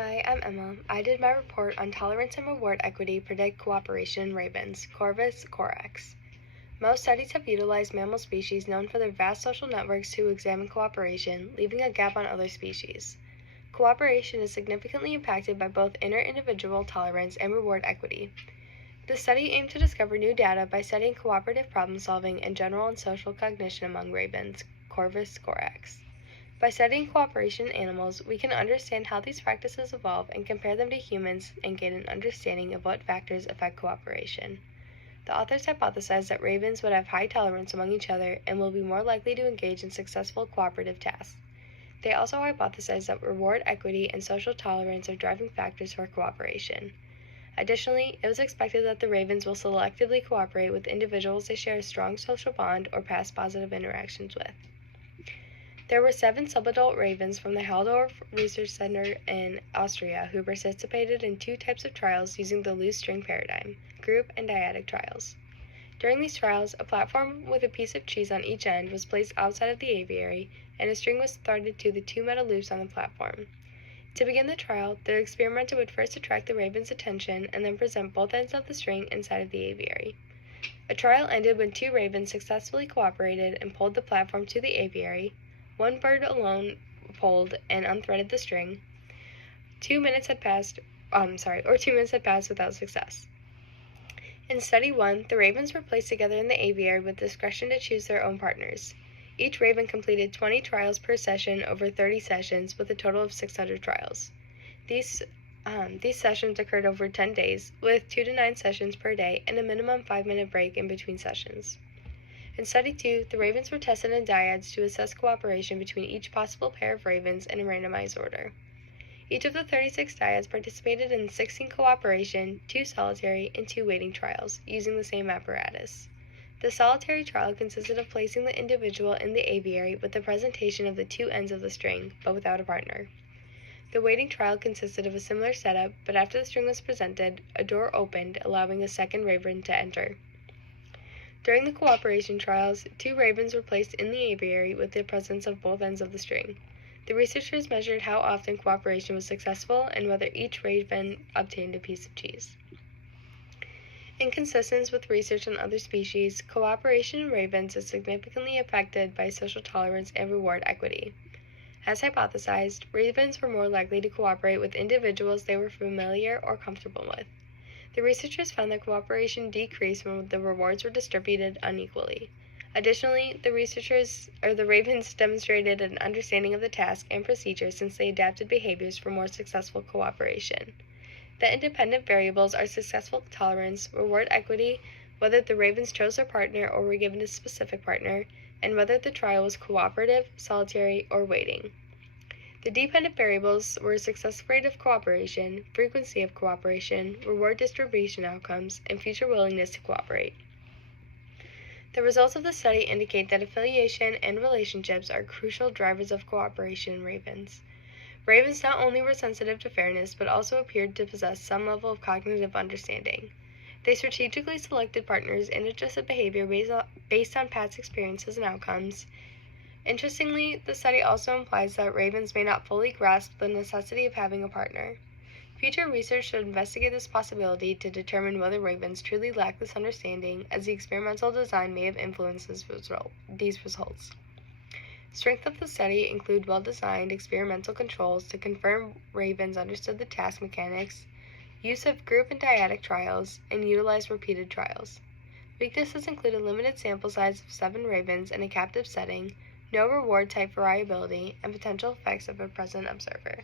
Hi, I'm Emma. I did my report on tolerance and reward equity predict cooperation in ravens, Corvus corax. Most studies have utilized mammal species known for their vast social networks to examine cooperation, leaving a gap on other species. Cooperation is significantly impacted by both inter-individual tolerance and reward equity. The study aimed to discover new data by studying cooperative problem-solving and general and social cognition among ravens, Corvus corax. By studying cooperation in animals, we can understand how these practices evolve and compare them to humans and gain an understanding of what factors affect cooperation. The authors hypothesized that ravens would have high tolerance among each other and will be more likely to engage in successful cooperative tasks. They also hypothesized that reward equity and social tolerance are driving factors for cooperation. Additionally, it was expected that the ravens will selectively cooperate with individuals they share a strong social bond or past positive interactions with. There were 7 subadult ravens from the Haldorf Research Center in Austria who participated in 2 types of trials using the loose string paradigm, group and dyadic trials. During these trials, a platform with a piece of cheese on each end was placed outside of the aviary, and a string was threaded to the 2 metal loops on the platform. To begin the trial, the experimenter would first attract the raven's attention and then present both ends of the string inside of the aviary. A trial ended when 2 ravens successfully cooperated and pulled the platform to the aviary. One bird alone pulled and unthreaded the string. 2 minutes had passed without success. In study 1, the ravens were placed together in the aviary with discretion to choose their own partners. Each raven completed 20 trials per session over 30 sessions with a total of 600 trials. These sessions occurred over 10 days, with 2 to 9 sessions per day and a minimum 5-minute break in between sessions. In Study 2, the ravens were tested in dyads to assess cooperation between each possible pair of ravens in a randomized order. Each of the 36 dyads participated in 16 cooperation, 2 solitary, and 2 waiting trials, using the same apparatus. The solitary trial consisted of placing the individual in the aviary with the presentation of the 2 ends of the string, but without a partner. The waiting trial consisted of a similar setup, but after the string was presented, a door opened, allowing a second raven to enter. During the cooperation trials, 2 ravens were placed in the aviary with the presence of both ends of the string. The researchers measured how often cooperation was successful and whether each raven obtained a piece of cheese. In consistence with research on other species, cooperation in ravens is significantly affected by social tolerance and reward equity. As hypothesized, ravens were more likely to cooperate with individuals they were familiar or comfortable with. The researchers found that cooperation decreased when the rewards were distributed unequally. Additionally, the ravens demonstrated an understanding of the task and procedure since they adapted behaviors for more successful cooperation. The independent variables are successful tolerance, reward equity, whether the ravens chose their partner or were given a specific partner, and whether the trial was cooperative, solitary, or waiting. The dependent variables were success rate of cooperation, frequency of cooperation, reward distribution outcomes, and future willingness to cooperate. The results of the study indicate that affiliation and relationships are crucial drivers of cooperation in ravens. Ravens not only were sensitive to fairness, but also appeared to possess some level of cognitive understanding. They strategically selected partners and adjusted behavior based on past experiences and outcomes. Interestingly, the study also implies that ravens may not fully grasp the necessity of having a partner. Future research should investigate this possibility to determine whether ravens truly lack this understanding, as the experimental design may have influenced these results. Strength of the study include well-designed experimental controls to confirm ravens understood the task mechanics, use of group and dyadic trials, and utilized repeated trials. Weaknesses include a limited sample size of 7 ravens in a captive setting, no reward type variability, and potential effects of a present observer.